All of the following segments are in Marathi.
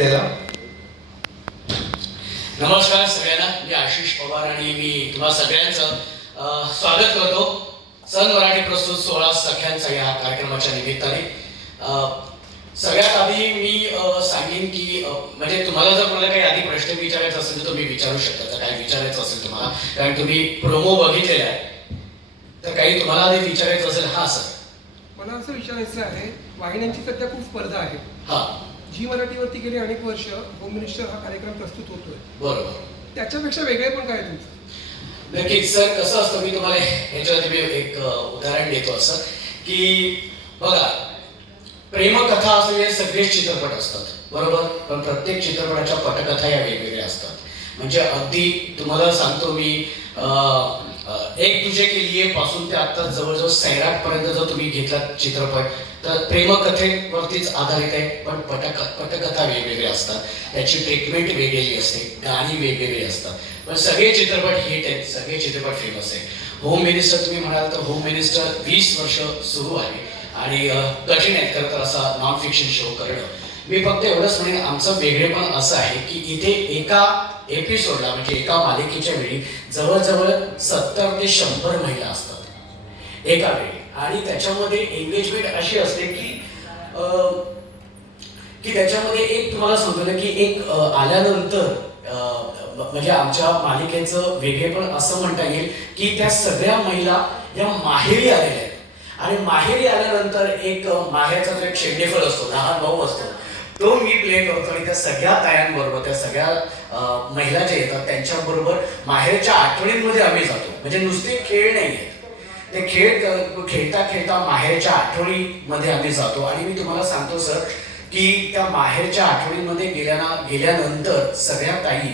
द्यायला. नमस्कार सगळ्यांना, मी आशिष पवार आणि मी तुम्हा सगळ्यांचं स्वागत करतो सन मराठी प्रस्तुत 16 सख्यांचा या कार्यक्रमाच्या निमित्ताने. सगळ्यात आधी मी सांगेन की म्हणजे तुम्हाला जर मला काही आधी प्रश्न विचारायचा असेल तर तुम्ही विचारू शकता. जर काही विचारायचं असेल तुम्हाला, कारण तुम्ही प्रोमो बघितलेला आहे, तर काही तुम्हाला आधी विचारायचं असेल. हा सर, मला असं विचारायचं आहे, वाहिन्यांची सध्या खूप स्पर्धा आहे. हा, झी मराठीवरती गेली अनेक वर्ष होम मिनिस्टर हा कार्यक्रम प्रस्तुत होतोय. बरोबर. त्याच्यापेक्षा वेगळे पण काय तुमचं? नक्कीच सर. कसं असतं, मी तुम्हाला ह्याच्यावरती मी एक उदाहरण देतो. असं की बघा, प्रेमकथा असलेले सगळे चित्रपट असतात, बरोबर, पण प्रत्येक चित्रपटाच्या पटकथा या वेगवेगळ्या असतात. म्हणजे अगदी तुम्हाला सांगतो मी, एक तुझे के लिए पासून ते आता जवळजवळ सैराट पर्यंत जर तुम्ही घेतला चित्रपट, तर प्रेमकथेवरतीच आधारित आहे, पण पटकथा वेगवेगळ्या असतात, त्याची ट्रीटमेंट वेगवेगळी असते, गाणी वेगवेगळी असतात, पण सगळे चित्रपट हिट आहेत, सगळे चित्रपट फेमस आहे. होम मिनिस्टर तुम्ही म्हणाल तर होम मिनिस्टर 20 वर्ष सुरू आहे आणि कठीण आहे खरं तर असा नॉन फिक्शन शो करणं. मी फक्त एवढंच म्हणेन, आमचं वेगळेपण असं आहे की इथे एका एपिसोडला म्हणजे एका मालिकेच्या वेळी जवळजवळ 70 ते 100 महिला असतात एका वेळी, आणि त्याच्यामध्ये एंगेजमेंट अशी असते की त्याच्यामध्ये एक तुम्हाला सांगतो ना की एक आल्यानंतर म्हणजे आमच्या मालिकेचं वेगळेपण असं म्हणता येईल की त्या सगळ्या महिला या माहेरी आलेल्या आहेत, आणि माहेरी आल्यानंतर एक माहेरचा जो एक शेंडेफळ असतो, लहान भाऊ असतो, तो मी प्ले करतो, आणि त्या सगळ्या तायांबरोबर, त्या सगळ्या महिला ज्या येतात त्यांच्याबरोबर माहेरच्या आठवणींमध्ये आम्ही जातो. म्हणजे नुसते खेळ नाही आहेत, ते खेळता खेळता माहेरच्या आठवणीमध्ये आम्ही जातो. आणि मी तुम्हाला सांगतो सर की त्या माहेरच्या आठवणींमध्ये गेल्यानंतर सगळ्या ताई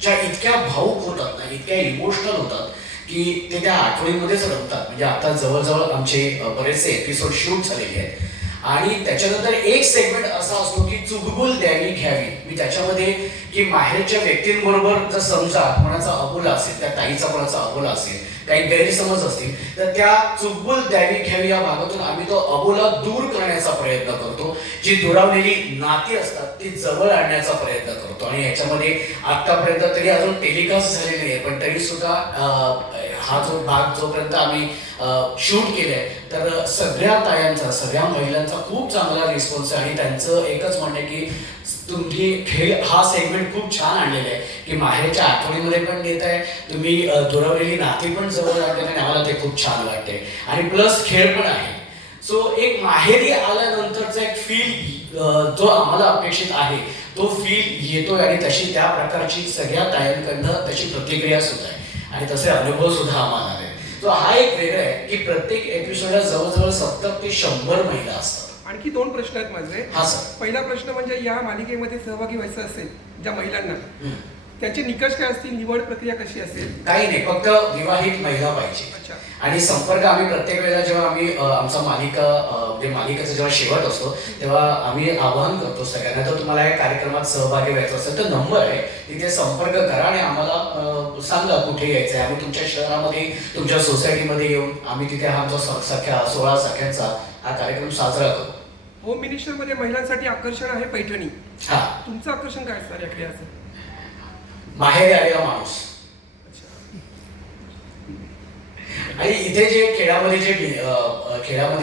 ज्या इतक्या भावूक होतात ना, इतक्या इमोशनल होतात की ते त्या आठवणींमध्येच रमतात. म्हणजे आता जवळजवळ आमचे बरेचसे एपिसोड शूट झालेले आहेत, आणि त्याच्यानंतर एक सेगमेंट असा असतो की चुकबुल द्यावी घ्यावी. मी त्याच्यामध्ये की माहेरच्या व्यक्तींबरोबर जर समजा कोणाचा अबोला असेल, त्या ताईचा कोणाचा अबोला असेल, काही गैरसमज असतील, तर त्या चुकबुल द्यावी घ्यावी या भागातून आम्ही तो अबोला दूर करण्याचा प्रयत्न करतो. जी दुरावलेली नाती असतात ती जवळ आणण्याचा प्रयत्न करतो. आणि याच्यामध्ये आतापर्यंत तरी अजून टेलिकास्ट झालेली नाही, पण तरी सुद्धा हा जो भाग जोपर्यंत आम्ही शूट केलंय, तर सगळ्या तायांचा, सगळ्या महिलांचा खूप चांगला रिस्पॉन्स आहे. आणि त्यांचं एकच म्हणणं आहे की तुम्ही हा सेगमेंट खूप छान आणलेला आहे, की माहेरच्या आठवणीमध्ये पण देत आहे तुम्ही, दुरावलेली नाती पण जवळ आणते, आणि आम्हाला ते खूप छान वाटते, आणि प्लस खेळ पण आहे. सो एक माहेरी आल्यानंतरचा एक फील जो आम्हाला अपेक्षित आहे तो फील येतोय, आणि तशी त्या प्रकारची सगळ्या तायांकडनं तशी प्रतिक्रिया सुद्धा आहे, आणि तसे अनुभव सुद्धा आम्हाला आले. तो हा एक वेगळा आहे की प्रत्येक एपिसोडला जवळजवळ 70 ते 100 महिला असतात. आणखी 2 प्रश्न आहेत माझे. हा सर. पहिला प्रश्न म्हणजे, या मालिकेमध्ये सहभागी व्हायचं असेल ज्या महिलांना, त्याचे निकष काय असतील, निवड प्रक्रिया कशी असेल? काही नाही, फक्त विवाहित महिला पाहिजे. अच्छा. आणि संपर्क आम्ही प्रत्येक वेळेला जेव्हा आम्ही आमचा मालिकेचा जेव्हा शेवट असतो तेव्हा आम्ही आवाहन करतो सगळ्यांना, तर तुम्हाला या कार्यक्रमात सहभागी व्हायचं असेल तर नंबर आहे, तिथे संपर्क करा आणि आम्हाला सांगा कुठे यायचं आहे. आम्ही तुमच्या शहरामध्ये, तुमच्या सोसायटीमध्ये येऊन आम्ही तिथे आमचा 16 सख्यांचा हा कार्यक्रम साजरा करू. होम मिनिस्टर मध्ये महिलांसाठी आकर्षण आहे पैठणी. हा, तुमचं आकर्षण काय असणार याकडे? असं माहेरी आलेला माणूस. आणि इथे जे खेळामध्ये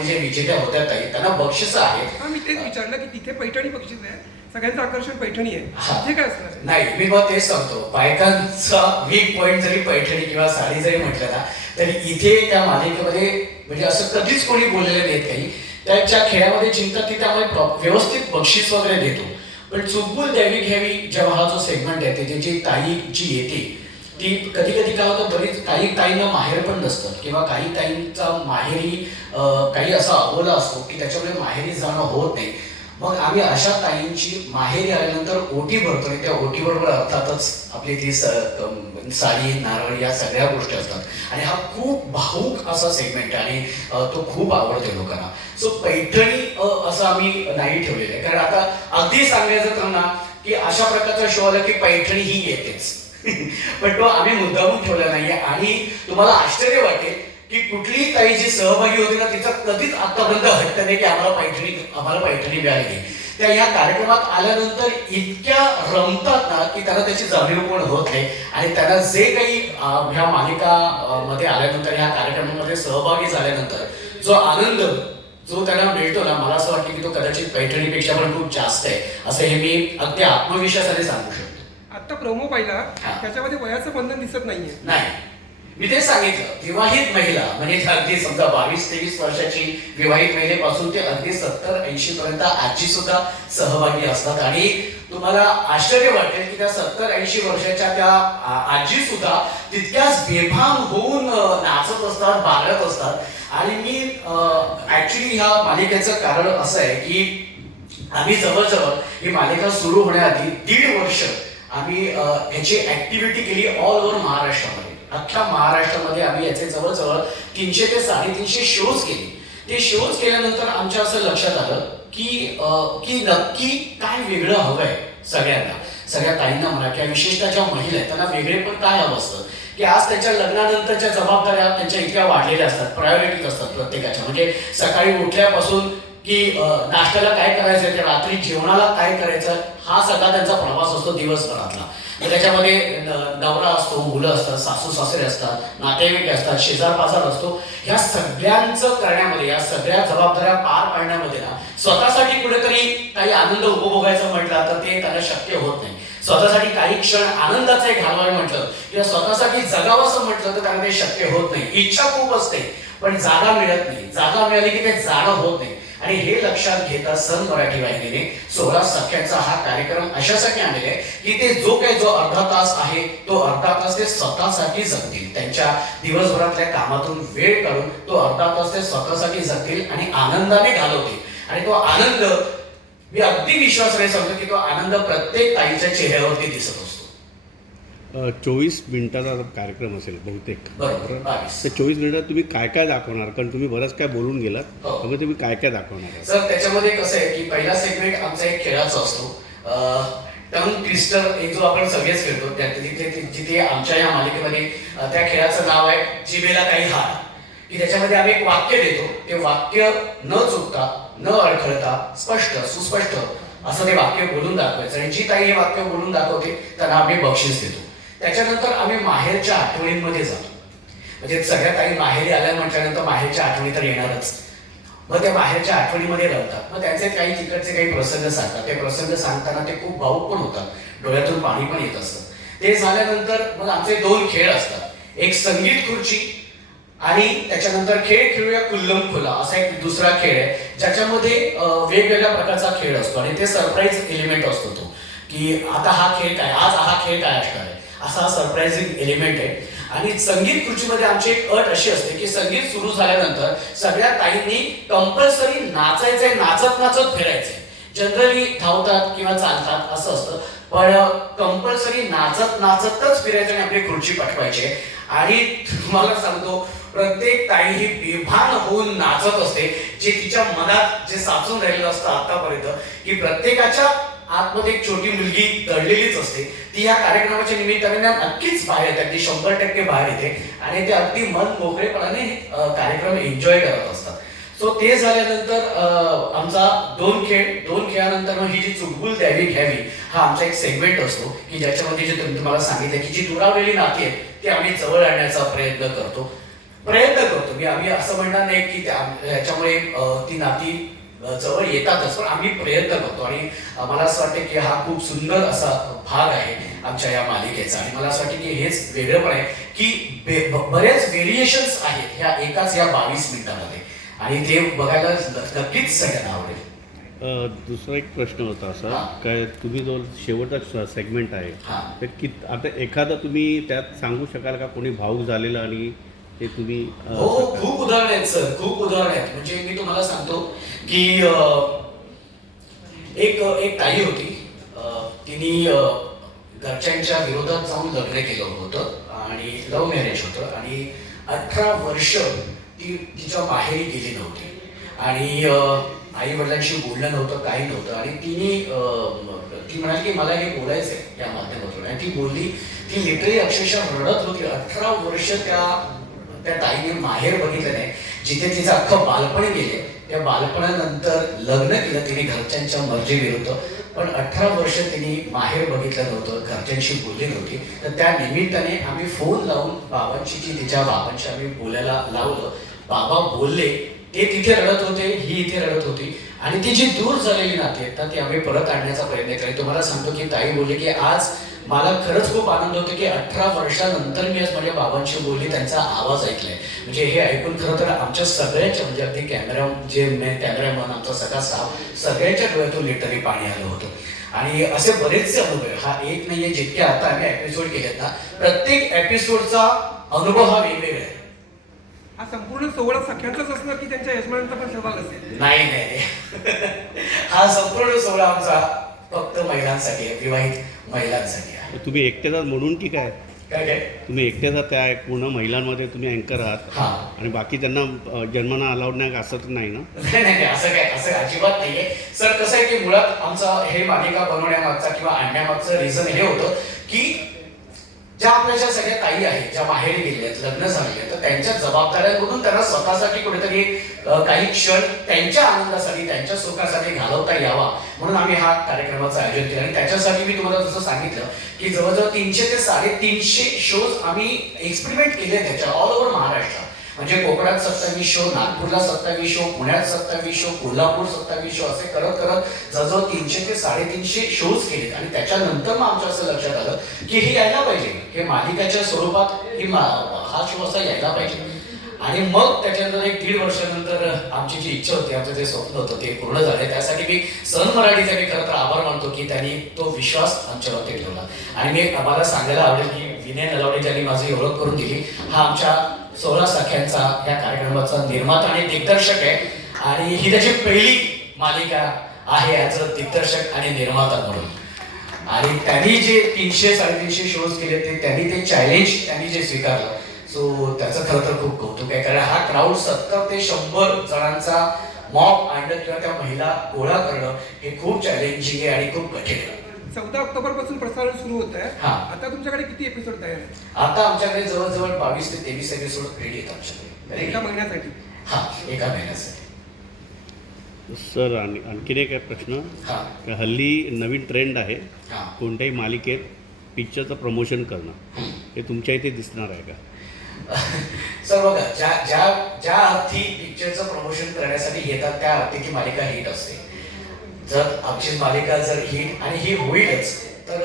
जे विजेत्या होत्या ताई, त्यांना बक्षीस आहेत. मी तेच विचारलं की तिथे पैठणी बक्षीस आहे, सगळ्यांचं आकर्षण पैठणी आहे, तिथे काय असणार? नाही, मी मग तेच सांगतो, बायकांचा वीक पॉइंट जरी पैठणी किंवा साडी जरी म्हटलं ना, तरी इथे त्या मालिकेमध्ये म्हणजे असं कधीच कोणी बोललेलं नाहीत. काही त्याच्या खेळामध्ये चिंता तिथे आम्हाला व्यवस्थित बक्षीस वगैरे देतो, पण चुकबुल द्यावी घ्यावी जेव्हा हा जो सेगमेंट आहे त्याची ताई जी येते ती कधी कधी काय होतं, बरीच काही ताईंना माहेर पण नसतं, किंवा काही ताईंचा माहेरी काही असा अबोला असतो की त्याच्यामुळे माहेरी जाणं होत नाही. मग आम्ही अशा ताईंची माहेरी आल्यानंतर ओटी भरतो, आणि त्या ओटीबरोबर अर्थातच आपली ती साडी, नारळ या सगळ्या गोष्टी असतात, आणि हा खूप भावूक असा सेगमेंट आहे, आणि तो खूप आवडतो लोकांना. सो पैठणी असं आम्ही नाही ठेवलेलं आहे, कारण आता अगदी सांगायचं तर ना की अशा प्रकारचा शो आला की पैठणी ही येतेच पण तो आम्ही मुद्दामून ठेवला नाहीये. आणि तुम्हाला आश्चर्य वाटेल की कुठलीही ताई जी सहभागी होती ना, तिचा कधीच आतापर्यंत हट्ट नाही की आम्हाला पैठणी मिळाली. त्या ह्या कार्यक्रमात आल्यानंतर इतक्या रमतात ना की त्यांना त्याची जाणीव पण होत नाही आणि त्यांना जे काही ह्या मालिका मध्ये आल्यानंतर ह्या कार्यक्रमामध्ये सहभागी झाल्यानंतर जो आनंद जो त्यांना मिळतो ना, मला असं वाटतं की तो कदाचित पैठणीपेक्षा पण खूप जास्त आहे, असं हे मी अगदी आत्मविश्वासाने सांगू शकतो. आता प्रोमो पाहिला हा. त्याच्यामध्ये वयाचं बंधन दिसत नाहीये. नाही, मी ते सांगितलं, विवाहित महिला म्हणजे अगदी समजा 22-23 वर्षाची विवाहित महिलेपासून ते अगदी 70-80 पर्यंत आजी सुद्धा सहभागी असतात आणि तुम्हाला आश्चर्य वाटेल की त्या 70-80 वर्षाच्या त्या आजी सुद्धा तितक्याच बेभान होऊन नाचत असतात, बागडत असतात. आणि मी ऍक्च्युली ह्या मालिकेचं कारण असं आहे की आम्ही जवळजवळ ही मालिका सुरू होण्याआधी 1.5 वर्ष आम्ही ह्याची ऍक्टिव्हिटी केली ऑल ओव्हर महाराष्ट्रामध्ये. अख्ख्या महाराष्ट्रामध्ये आम्ही याचे जवळजवळ 300 ते 350 शोज केले. ते शोज केल्यानंतर आमच्या असं लक्षात आलं की नक्की काय वेगळं हवंय सगळ्यांना, सगळ्या ताईंना म्हणा किंवा विशेषतः ज्या महिला आहेत त्यांना वेगळे पण काय हवं असतं की आज त्यांच्या लग्नानंतरच्या जबाबदाऱ्या त्यांच्या इतक्या वाढलेल्या असतात, प्रायोरिटीज असतात प्रत्येकाच्या. म्हणजे सकाळी उठल्यापासून की नाश्त्याला काय करायचं ते रात्री जेवणाला काय करायचं हा सगळा त्यांचा प्रवास असतो दिवसभरातला. त्याच्यामध्ये नवरा असतो, मुलं असतात, सासू सासरे असतात, नातेवाईक असतात, शेजार पाजार असतो. ह्या सगळ्यांचं करण्यामध्ये, या सगळ्या जबाबदाऱ्या पार पाडण्यामध्ये ना स्वतःसाठी कुठेतरी काही आनंद उपभोगायचं म्हटलं तर ते त्यांना शक्य होत नाही. स्वतःसाठी काही क्षण आनंदाचे घालवायला म्हटलं किंवा स्वतःसाठी जगावंसं म्हटलं तर त्यांना ते शक्य होत नाही. इच्छा खूप असते पण जागा मिळत नाही. जागा मिळाली की ते जाणं होत नाही. आणि हे लक्षात घेता सन मराठी वाहिनीने 16 सख्यांचा हा कार्यक्रम अशासाठी आणलेला आहे की ते जो अर्धा तास आहे तो अर्धा तास ते स्वतःसाठी जगतील. त्यांच्या दिवसभरातल्या कामातून वेळ काढून तो अर्धा तास ते स्वतःसाठी जगतील आणि आनंदाने घालवतील. आणि तो आनंद मी अगदी विश्वासाने सांगतो की तो आनंद प्रत्येक ताईच्या चेहऱ्यावरती दिसत असतो. 24 मिनिटाचा कार्यक्रम असेल बहुतेक, बरोबर. 22. त्या 24 मिनिटात तुम्ही काय काय दाखवणार? कारण तुम्ही बरंच काय बोलून गेलात, हो. त्यामुळे तुम्ही काय काय दाखवणार? सर त्याच्यामध्ये कसं आहे की पहिला सेगमेंट आमचा एक खेळाचा असतो, टंग ट्विस्टर, एक जो आपण सगळेच खेळतो. जिथे आमच्या या मालिकेमध्ये त्या खेळाचं नाव आहे जिभेला काही हार. की त्याच्यामध्ये आम्ही एक वाक्य देतो, ते वाक्य न चुकता न अडखळता स्पष्ट सुस्पष्ट असं ते वाक्य बोलून दाखवायचं आणि जी ताई हे वाक्य बोलून दाखवते त्यांना आम्ही बक्षीस देतो. त्याच्यानंतर आम्ही माहेरच्या आठवणींमध्ये जातो. म्हणजे सगळ्या ताई माहेरी आल्या म्हटल्यानंतर माहेरच्या आठवणी तर येणारच. मग त्या माहेरच्या आठवणीमध्ये रमतात. मग त्यांचे काही तिकडचे काही प्रसंग सांगतात. ते प्रसंग सांगताना ते खूप भावूक पण होतात, डोळ्यातून पाणी पण येत असतं. ते झाल्यानंतर मग आमचे 2 खेळ असतात, एक संगीत खुर्ची आणि त्याच्यानंतर खेळ खेळूया कुल्लम खुला असा एक दुसरा खेळ आहे ज्याच्यामध्ये वेगवेगळ्या प्रकारचा खेळ असतो आणि ते सरप्राईज एलिमेंट असतो तो की आता हा खेळ काय, आज हा खेळ काय असणार आहे असा सरप्राइझिंग एलिमेंट आहे. आणि संगीत खुर्चीमध्ये आमची एक अट अशी असते की संगीत सुरू झाल्यानंतर सगळ्या ताईंनी कंपल्सरी नाचायचंय, नाचत नाचत फिरायचंय. जनरली धावतात किंवा चालतात असं असतं, पण कंपल्सरी नाचत नाचतच फिरायचं आणि आपली खुर्ची पटवायची. आणि तुम्हाला सांगतो प्रत्येक ताई ही बेभान होऊन नाचत असते, जे तिच्या मनात जे साचून राहिलेलं असतं आतापर्यंत की प्रत्येकाच्या आतमध्ये एक छोटी मुलगी दडलेलीच असते. ती या कार्यक्रमाच्या निमित्ताने नक्कीच बाहेर येते, अगदी 100% बाहेर येते आणि ते अगदी मन मोकळेपणाने कार्यक्रम एन्जॉय करत असतात. सो ते झाल्यानंतर आमचा 2 खेळानंतर मग ही जी चुकबुल द्यावी घ्यावी हा आमचा एक सेगमेंट असतो की ज्याच्यामध्ये जे तुम्हाला सांगितलं की जी दुरावलेली नाती आहेत ती आम्ही जवळ आणण्याचा प्रयत्न करतो. मी आम्ही असं म्हणणार नाही की ह्याच्यामुळे ती नाती जवळ येतातच, पण आम्ही प्रयत्न करतो. आणि मला असं वाटतं की हा खूप सुंदर असा भाग आहे आमच्या या मालिकेचा. आणि मला असं वाटतं की हेच वेगळंपण आहे की बरेच व्हेरिएशन्स आहेत ह्या एकाच या 22 मिनिटांमध्ये आणि ते बघायला नक्कीच सगळ्यांना आवडेल. दुसरा एक प्रश्न होता असा काय, तुम्ही जो शेवटचा सेगमेंट आहे तर आता एखादा तुम्ही त्यात सांगू शकाल का कोणी भावूक झालेलं आणि ते तुम्ही? हो, खूप उदाहरण आहेत सर, खूप उदाहरण आहेत. म्हणजे मी तुम्हाला सांगतो की एक ताई होती, तिने घरच्यांच्या विरोधात जाऊन लग्न केलं होतं आणि लव्ह मॅरेज होतं आणि 18 वर्ष ती तिच्या माहेरी गेली नव्हती आणि आई वडिलांशी बोलणं नव्हतं, काही नव्हतं. आणि ती म्हणाली की मला हे बोलायचं आहे या माध्यमातून आणि ती बोलली. ती लिटरली अक्षरशः रडत होती. 18 वर्ष त्या ताईने माहेर बघितलं नाही, जिथे तिचं अख्खं बालपण गेले त्या बालपणानंतर लग्न केलं तिने घरच्यांच्या मर्जीविरुद्ध, पण 18 वर्ष तिने माहेर बघितलं नव्हतं, घरच्यांशी बोलली नव्हती. तर त्या निमित्ताने आम्ही फोन लावून तिच्या बाबांशी आम्ही बोलायला लावलं. बाबा बोलले, ते तिथे रडत होते, ही इथे रडत होती, आणि ती जी दूर झालेली नाती आहेत ना ती आम्ही परत आणण्याचा प्रयत्न केला. तुम्हाला सांगतो की ताई बोलली की आज मला खरंच खूप आनंद होतो की 18 वर्षानंतर मी आज माझ्या बाबांशी बोलली, त्यांचा आवाज ऐकलाय. म्हणजे हे ऐकून खरं तर आमच्या सगळ्यांच्या, म्हणजे अगदी कॅमेरामन आमचा सगळा स्टाफ सगळ्यांच्या डोळ्यातून लिटरली पाणी आलं होतं. आणि असे बरेचसे अनुभव, हा एक नाहीये, जितके आता आम्ही एपिसोड केलेत ना प्रत्येक एपिसोडचा अनुभव हा वेगवेगळा आहे. हा संपूर्ण सोहळा सख्यांचाच असणार की त्यांच्या यजमानांचा पण सहभाग असेल? नाही हा संपूर्ण सोहळा आमचा फक्त महिलांसाठी आहे, विवाहित महिलांसाठी आहे. तुम्ही एकटेच आहात म्हणून की काय? काय तुम्ही एकटेच आहात, त्या पूर्ण महिलांमध्ये तुम्ही अँकर आहात, हा आणि बाकी त्यांना जन्माना अलाउड नाही असं तर नाही ना? नाही असं अजिबात नाहीये सर. कसं आहे की मुळात आमचं हे मालिका बनवण्यामागचा किंवा आणण्यामागचं रिझन हे होतं की ज्या आपल्या ज्या सगळ्या ताई आहेत, ज्या माहेरी गेल्या आहेत, लग्न झाले, तर त्यांच्या जबाबदाऱ्यांमधून त्यांना स्वतःसाठी कुठेतरी काही क्षण त्यांच्या आनंदासाठी, त्यांच्या सुखासाठी घालवता यावा म्हणून आम्ही हा कार्यक्रमाचं आयोजन केलं. आणि त्याच्यासाठी मी तुम्हाला जसं सांगितलं की जवळजवळ 300 ते 350 शोज आम्ही एक्सपेरिमेंट केले त्याच्या ऑल ओव्हर महाराष्ट्र. म्हणजे कोकणात 27 शो, नागपूरला 27 शो, पुण्यात 27 शो, कोल्हापूर 27 शो, असे करत करत जवळजवळ 300 ते 350 शोज केलेत. आणि त्याच्यानंतर मग आमच्या असं लक्षात आलं की हे यायला पाहिजे, हे मालिकाच्या स्वरूपात हा शो असा यायला पाहिजे. आणि मग त्याच्यानंतर 1-1.5 वर्षानंतर आमची जी इच्छा होती, आमचं जे स्वप्न होतं ते पूर्ण झाले. त्यासाठी मी सन मराठीचा मी खरं तर आभार मानतो की त्यांनी तो विश्वास आमच्यावरती ठेवला. आणि मी आम्हाला सांगायला आवडेल की विनय नलावडे ज्यांनी माझी ओळख करून दिली, हा आमच्या 16 सख्यांचा या कार्यक्रमाचा निर्माता आणि दिग्दर्शक आहे. आणि ही त्याची पहिली मालिका आहे ॲज अ दिग्दर्शक आणि निर्माता म्हणून. आणि त्यांनी जे 300-350 शोज केले त्यांनी ते चॅलेंज त्यांनी जे स्वीकारलं, सो त्याचं खरं तर खूप कौतुक आहे. कारण हा क्राऊड 70 ते 100 जणांचा मॉब आणणं किंवा त्या महिला गोळा करणं हे खूप चॅलेंजिंग आहे आणि खूप कठीण आहे. 14 ऑक्टोबर पासून प्रसारण सुरू होत आहे. हा. आता तुमच्याकडे किती एपिसोड तयार आहेत? आता आमच्याकडे जवळजवळ 22 ते 23 एपिसोड रेडी आहेत आमच्याकडे एका महिन्यासाठी? हा, एका महिन्यासाठी. सर आणखीन एक आहे प्रश्न. हा हल्ली नवीन ट्रेंड आहे हा कोणत्याही मालिकेत पिक्चरचं प्रमोशन करणं, हे तुमच्या इथे दिसणार आहे का? सर बघा, ज्या अर्थी पिक्चरचं प्रमोशन करण्यासाठी येतात त्या अर्थी ती मालिका हिट असते. जर आमची मालिका जर हिट, आणि ही होईलच, तर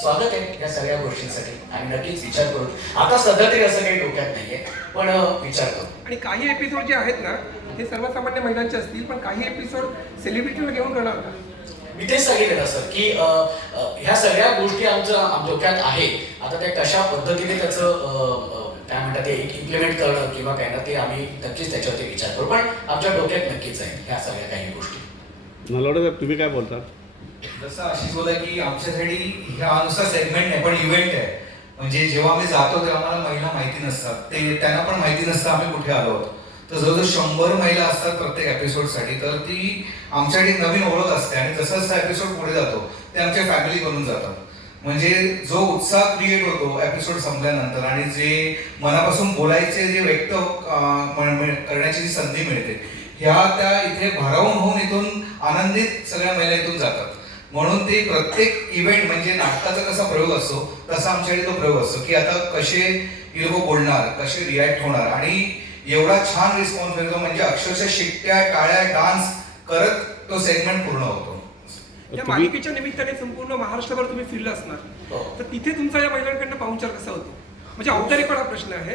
स्वागत आहे या सगळ्या गोष्टींसाठी. आम्ही नक्कीच विचार करू. आता सध्या तरी असं काही डोक्यात नाहीये, पण विचार करू. आणि काही एपिसोड जे आहेत ना हे सर्वसामान्य महिलांचे असतील, पण काही एपिसोड सेलिब्रिटीला घेऊन करणार का? मी तेच सांगितलं सर की ह्या सगळ्या गोष्टी आमच्या डोक्यात आहेत. आता त्या कशा पद्धतीने त्याचं काय म्हणतात ते इम्प्लिमेंट करणं किंवा काय ना, ते आम्ही नक्कीच त्याच्यावरती विचार करू. पण आमच्या डोक्यात नक्कीच आहे ह्या सगळ्या काही गोष्टी. नलावडे साहेब, तुम्ही काय बोलता? जसं आशिष बोलला की आमच्यासाठी ह्या नुसता सेगमेंट नाही पण इव्हेंट आहे. म्हणजे जेव्हा आम्ही जातो तेव्हा आम्हाला महिला माहिती नसतात, ते त्यांना पण माहिती नसतं आम्ही कुठे आलो आहोत. तर जवळजवळ 100 महिला असतात प्रत्येक एपिसोडसाठी, तर ती आमच्यासाठी नवीन ओळख असते. आणि जसं जसं एपिसोड पुढे जातो ते आमच्या फॅमिली बनून जातात. म्हणजे जो उत्साह क्रिएट होतो एपिसोड संपल्यानंतर, आणि जे मनापासून बोलायचे जे व्यक्त करण्याची जी संधी मिळते, ह्या त्या इथे भारावून होऊन इथून आनंदित सगळ्या महिला इथून जातात. म्हणून ते प्रत्येक इव्हेंट म्हणजे नाटकाचा कसा प्रयोग असतो तसा आमच्याकडे तो प्रयोग असतो की आता कसे ही लोक बोलणार, कसे रिॲक्ट होणार. आणि एवढा छान रिस्पॉन्स मिळतो, म्हणजे अक्षरशः शिट्ट्या, टाळ्या, डान्स करत तो सेगमेंट पूर्ण होतो. या मालिकेच्या निमित्ताने संपूर्ण महाराष्ट्रभर तुम्ही फिरला असणार, तर तिथे तुमचा या महिलांकडनं पाहुणचार कसा होतो? म्हणजे औपचारिकपणा प्रश्न आहे,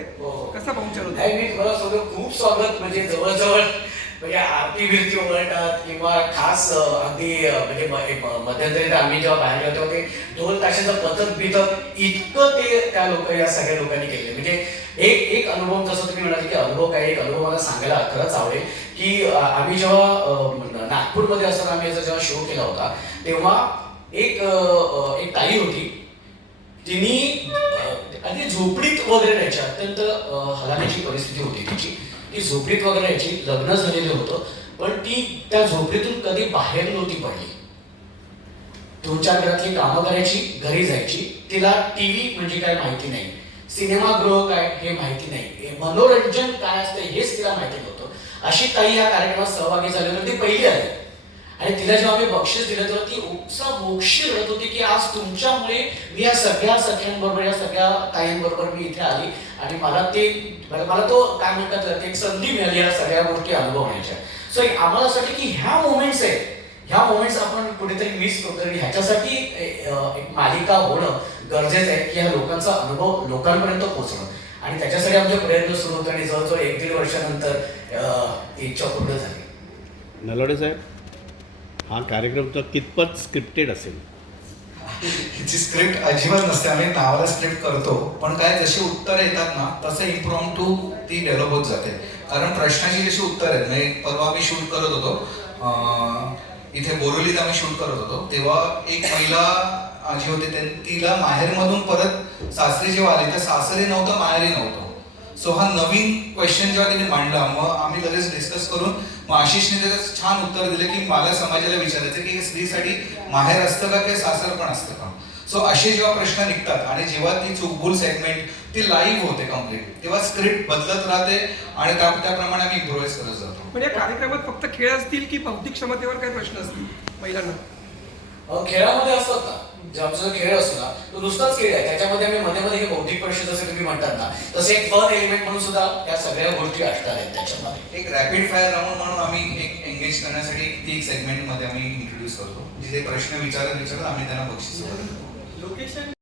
कसा पाहुणचार होतो? मी तुम्हाला सांगतो, खूप स्वागत. म्हणजे जवळजवळ म्हणजे आरती बिरती ओरडतात किंवा खास अगदी म्हणजे मध्यंतरी आम्ही जेव्हा बाहेर गेलो तेव्हा ते ढोल ताशाचं पथक बिथक इतकं ते त्या या सगळ्या लोकांनी केले. म्हणजे एक अनुभव, जसं तुम्ही म्हणाले की अनुभव काय, एक अनुभव मला सांगायला खरंच आवडेल की आम्ही जेव्हा नागपूरमध्ये असताना आम्ही याचा जेव्हा शो केला होता तेव्हा एक ताई होती, तिने आधी झोपडीत वगैरे राहायची, अत्यंत हलाखीची परिस्थिती होती तिची. ती झोपडीत वगैरे राहायची, लग्न झालेलं होतं, पण ती त्या झोपडीतून कधी बाहेर नव्हती पडली. 2-4 घरातली कामं करायची, घरी जायची. तिला टीव्ही म्हणजे काय माहिती नाही, सिनेमागृह काय हे माहिती नाही, मनोरंजन काय असतं हेच तिला माहिती नव्हतं. अशी ताई या कार्यक्रमात सहभागी झाली होती, ती पहिली आली आणि तिला जेव्हा आम्ही बक्षीस दिलं तेव्हा ती उपसा मोक्षी रडत होती की आज तुमच्यामुळे मी या सगळ्या सख्यांबरोबर, या सगळ्या ताईंबरोबर मी इथे आली आणि मला तो काय म्हणतात एक संधी मिळाली या सगळ्या गोष्टी अनुभवण्याच्या. सो आम्हाला असं वाटतं की ह्या मोमेंट्स आहेत, ह्या मोमेंट्स आपण कुठेतरी मिस करतो आणि ह्याच्यासाठी एक मालिका होणं गरजेचं आहे की ह्या लोकांचा अनुभव लोकांपर्यंत पोहोचणं आणि त्याच्यासाठी आमचे प्रयत्न सुरू होते आणि जवळजवळ 1-1.5 वर्षानंतर इच्छा पूर्ण झाली. नलवडे साहेब, हा कार्यक्रम तर कितपत स्क्रिप्टेड असेल? हिची स्क्रिप्ट अजिबात नसते, आम्ही नावाला स्क्रिप्ट करतो, पण काय जशी उत्तर येतात ना तसं इम्प्रॉम्प्टू ती डेव्हलप होत जाते. कारण प्रश्नाची जशी उत्तर आहेत, म्हणजे परवा आम्ही शूट करत होतो इथे बोरिवलीत, आम्ही शूट करत होतो तेव्हा एक महिला जी होती तिला माहेरमधून परत सासरी जेव्हा आली तर सासरी नव्हतं, माहेरी नव्हतं. सो हा नवीन क्वेश्चन जेव्हा तिने मांडला, मग आम्ही लगेच डिस्कस करून मग आशिषने त्याचं छान उत्तर दिलं की मला समाजाला विचारायचं की स्त्रीसाठी माहेर असतं का किंवा सासर पण असतं का. सो असे जेव्हा प्रश्न निघतात आणि जेव्हा ती चुकबुल सेगमेंट ती लाईव्ह होते कम्प्लीट, तेव्हा स्क्रिप्ट बदलत राहते आणि त्याप्रमाणे आम्ही इम्प्रोव्हाइज करत जातो. म्हणजे या कार्यक्रमात फक्त खेळ असतील की बौद्धिक क्षमतेवर काही प्रश्न असतील महिलांना? खेळामध्ये असतात ना, जे आमचा जो खेळ असतो ना तो नुसताच खेळ आहे, त्याच्यामध्ये आम्ही मध्ये मध्ये हे बौद्धिक प्रश्न जसे तुम्ही म्हणतात ना तसे एक फन एलिमेंट म्हणून सुद्धा या सगळ्या गोष्टी असतात आहेत त्याच्यामध्ये. एक रॅपिड फायर राऊंड म्हणून आम्ही एक एंगेज करण्यासाठी ती एक सेगमेंट मध्ये आम्ही इंट्रोड्यूस करतो, जिथे प्रश्न विचारत आम्ही त्यांना बक्षीस देतो.